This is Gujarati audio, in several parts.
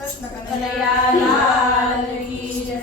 કૃષ્ણ કનૈયા લાલ કી જય।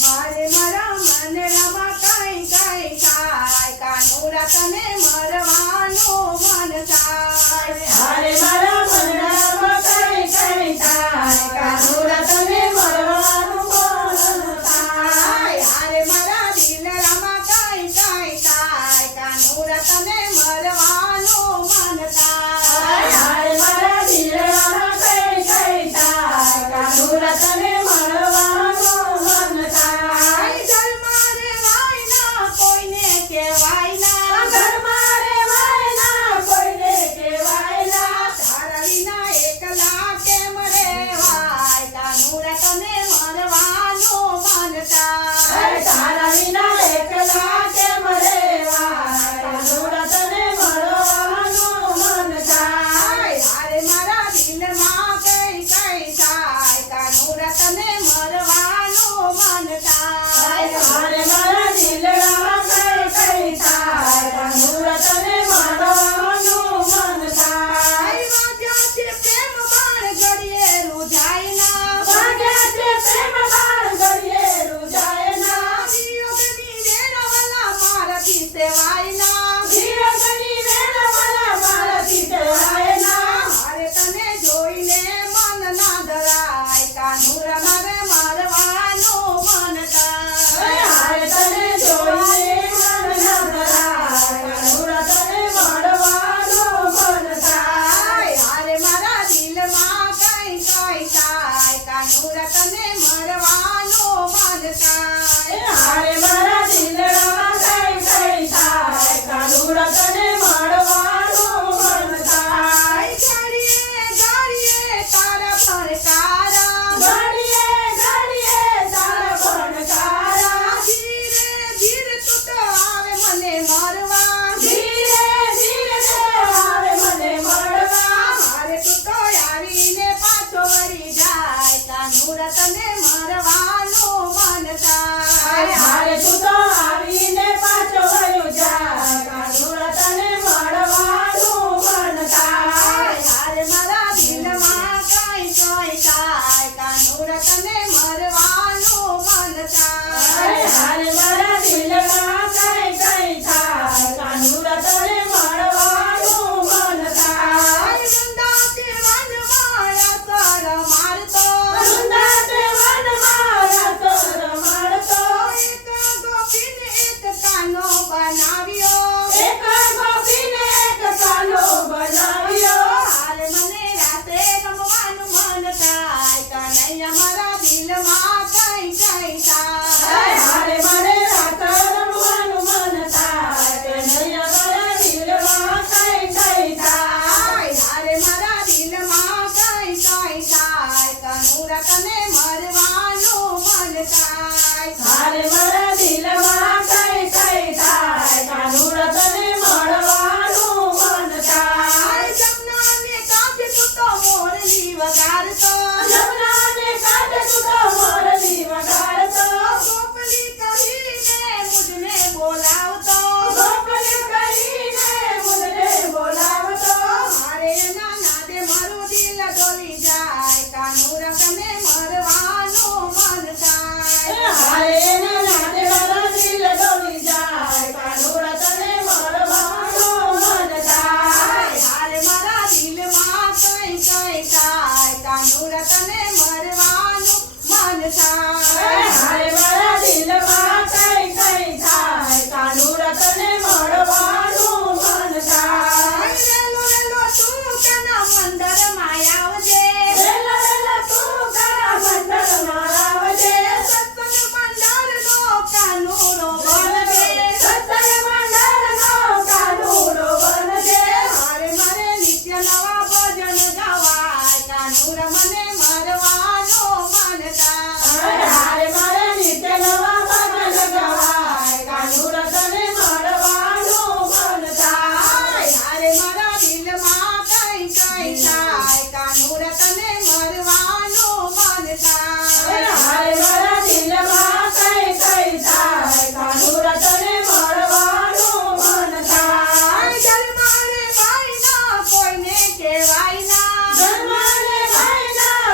હારે મારા મનડામાં કઈ કઈ થાય, કાનુડા તને મરવાનું મન થાય। હારે મારા મનડામાં કઈ કઈ થાય, કાનુડા તને મરવાનું મન થાય। હારે મારા દિલડામાં કઈ કઈ થાય, કાનુડા તને મરવાનું મન થાય। હારે મારા દિલડામાં કઈ કઈ થાય, કાનુડા તને મરવાનું મન થાય। ઘરમાં રેવાય ના કોઈને કહેવાય ના, ઘરમાં રેવાય ના કોઈને કહેવાય ના, તારા વિના એકલા કેમ રેવાય, કાનુડા તને મરવાનું મન થાય। તારા વિના એકલા કેમ રેવાય, કાનુડા તને મરવાનું મન થાય। હારે મારા દિલમાં કઈ કઈ થાય, કાનુડા તને મરવાનું મન થાય। હારે મારા દિલડામાં કઈ કઈ થાય, કાનુડા તને મરવાનું મન થાય। વાગ્યા છે પ્રેમ બાણ ઘડીએ રૂજાય ના, વાગ્યા છે પ્રેમ બાણ ઘડીએ રૂજાય ના, વિયોગની વેળાવલા મારાથી સેવાય ના, વિરહની વેળાવલા મારાથી સેવાય ના, હારે તને જોઈને મન ના ધરાય, કાનુડા મારે મરવાનું મન થાય। હારે તને જોઈને મન ન ભરાય, કાનુડા તને મળવાનું મન થાય। હારે મારા દિલમાં કઈ કઈ થાય, કાનુડા તને મરવાનું મન થાય। હારે મારા દિલડામાં કઈ કઈ થાય, કાનુડા તને મળવાનું મન થાય। ઘડીએ ઘડીએ તારા ફરકારા, ઘડીએ ઘડીએ તારા ભણકારા, ધીરે ધીરે તું તો આવે મને મરવા, ધીરે ધીરે તે આવે મને મળવા, મારે તું તો આવીને પાછો વળી જાય, કાનુડા તને મરવાનું મન થાય। હારે તું તો આવીને પાછો વળ્યો જાય, કાનુડા તને મળવાનું મન થાય। હારે મારા દિલમાં કઈ કઈ થાય, કાનુડા તને મરવાનું મન થાય। હારે મારા દિલમાં કઈ કઈ થાય, કાનુડા તને મળવાનું મન થાય। વૃંદા તે વનમાં અસર મારતો, વૃંદા તે વનમાં રસોર મળતો, એક ગોપીને એક કાનો બનાવ્યો, એક ગોપીને એક કાનો બનાવ્યો। હારે મને રાતે રમવાનું મન થાય, કનૈયા મારા દિલમાં કઈ કઈ થાય। હારે મને રાત રમવાનું મન થાય, કનૈયા મારા દિલમાં કઈ કઈ થાય। હારે મારા દિલમાં કઈ કઈ થાય, કાનુડા તને મરવાનું મન થાય। હારે મારા દિલમાં કઈ કઈ થાય, કાનુડા તને મળવાનું મન થાય। જમનાને કાંઠે તું તો મોરલી વગાડતો, જમનાને કાંઠે તું તો મોરલી વગાડતો, ગોપલી કહીને મુજને બોલાવતો, ગોપલી કહીને મુજને બોલાવતો, મારે એના નાદે મારું દિલ ડોલી જાય, કાનુડા તને મરવાનું મન થાય। હારે એના નાદે મારા દિલ ડોલી જાય, કાનુડા તને મળવાનું મન થાય। હારે મારા દિલમાં કઈ કઈ થાય, કાનુડા તને મરવાનું મન થાય। હારે મારા દિલમાં કઈ કઈ થાય, કાનુડા તને મળવાનું મન થાય। વેલો વેલો તું કના મંદરમાં આવજે, વેલા વેલા તું તારા મંદિરમાં આવજે, સત્સંગ મંડળનો કાનુડો બનજે, સત્સંગ મંડળનો કાનુડો બનજે। હારે મારે નિત્ય નવા ભજન ગવાય, કાનુડા મને મરવાનું મન થાય। હારે મારે નિત્ય નવા ભજન ગવાય, કાનુડા તને મળવાનું મન થાય। હારે મારા દિલમાં કઈ કઈ થાય, કાનુડા તને મરવાનું મન થાય। હારે મારા દિલમાં કઈ કઈ થાય, કાનુડા તને મળવાનું મન થાય। જન્માને ભાઈ ના કોઈને કહેવાય ના, જન્માને ભાઈ ના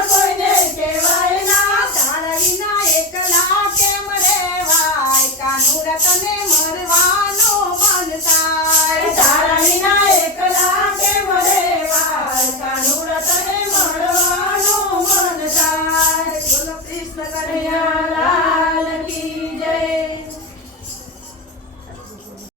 તને મરવાનું મન થાય તારા વિના એકલા કેમ રહેવાય કાનુડા તને મળવાનું મન થાય બોલો કૃષ્ણ કનૈયા કનૈયા